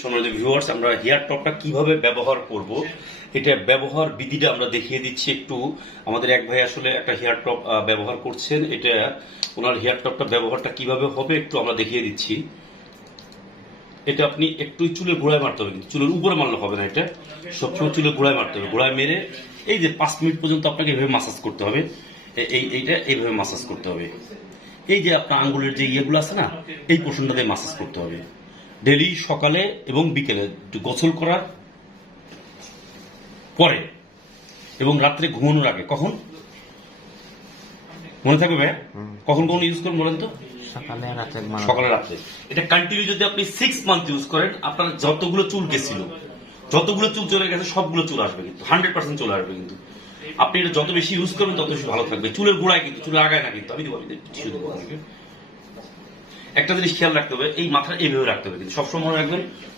সম্মানিত ভিউয়ার্স, আমরা হেয়ার টপটা কিভাবে ব্যবহার করব এটা ব্যবহার বিধিটা আমরা দেখিয়ে দিচ্ছি একটু। আমাদের এক ভাই আসলে একটা হেয়ার টপ ব্যবহার করছেন, এটা ওনার হেয়ার টপটা ব্যবহারটা কিভাবে হবে একটু আমরা দেখিয়ে দিচ্ছি। এটা আপনি একটু চুলের গোড়ায় মারতে হবে, কিন্তু চুলের উপরে মারলে হবে না, এটা সবসময় চুলের গোড়ায় মারতে হবে। গোড়ায় মেরে এই যে 5 মিনিট পর্যন্ত আপনাকে এইভাবে মাসাজ করতে হবে, এইটা এইভাবে মাসাজ করতে হবে। এই যে আপনার আঙ্গুলের যে ইয়েগুলো আছে না, এই পোর্শনটা দিয়ে মাসাজ করতে হবে ডেলি সকালে এবং বিকেলে গোসল করার পরে এবং রাত্রে ঘুমানোর আগে। কখন মনে থাকবে ভাই? কখন কখন ইউজ করুন বলেন তো? সকালে রাত্রে। এটা কন্টিনিউ যদি আপনি 6 মান্থ ইউজ করেন, আপনার যতগুলো চুল গেছিল, যতগুলো চুল চলে গেছে সবগুলো চুল আসবে, কিন্তু 100% চলে আসবে। কিন্তু আপনি এটা যত বেশি ইউজ করবেন তত বেশি ভালো থাকবে। চুলের গোড়ায়, কিন্তু চুলের আগায় না। কিন্তু আমি দেবো একটা জিনিস খেয়াল রাখতে হবে, এই মাথা এইভাবে রাখতে হবে, কিন্তু সবসময় রাখবেন